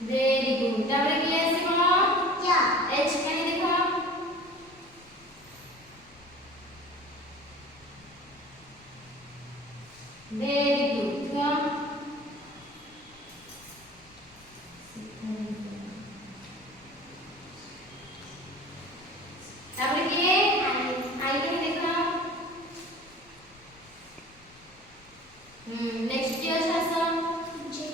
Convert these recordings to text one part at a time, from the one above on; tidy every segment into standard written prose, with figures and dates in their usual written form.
very good तापर की आसीबो क्या एच कने देखो वेरी गुड क्या तापर की आई कने देखो नेक्स्ट क्या आसा जे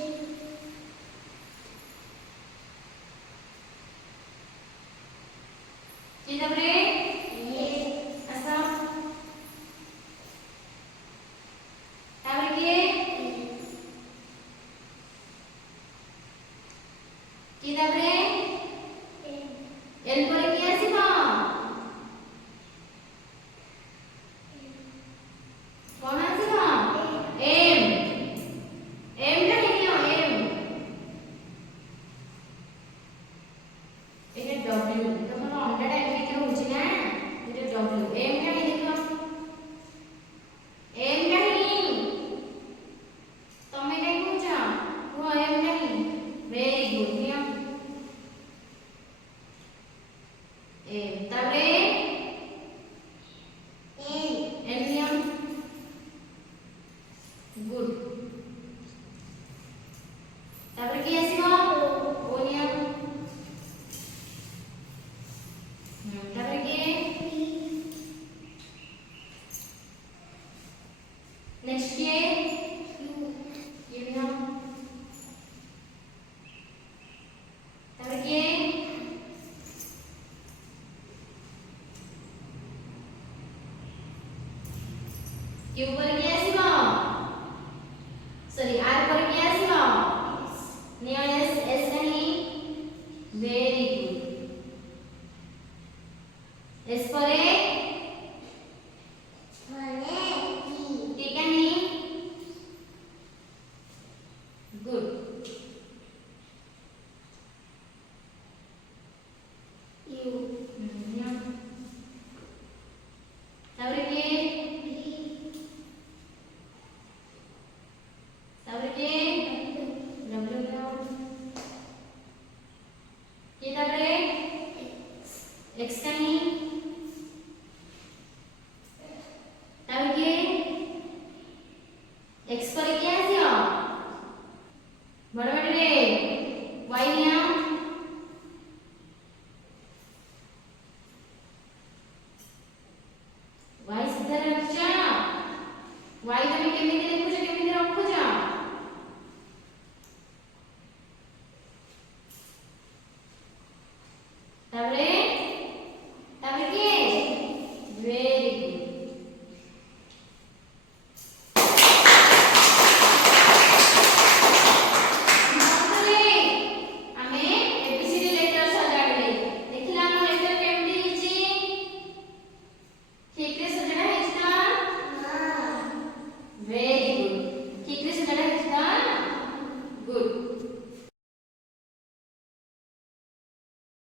जी तापरे ये आसा तापर की तापरे एल पर की आसीबो कोन आसीबो एम एम टा नियो एम एटा डब्ल्यू तमरो अंडा टाइप के होची ना एटा डब्ल्यू एम टा नि देखो एम टा नि तमे काई कहूचा वो एम टा नि वेरी गुड नियो एम तापरे एन नियो गुड तापर की आसीबो ओ नियो तापर की नेक्स्ट ये नियो तापर की क्यू पर की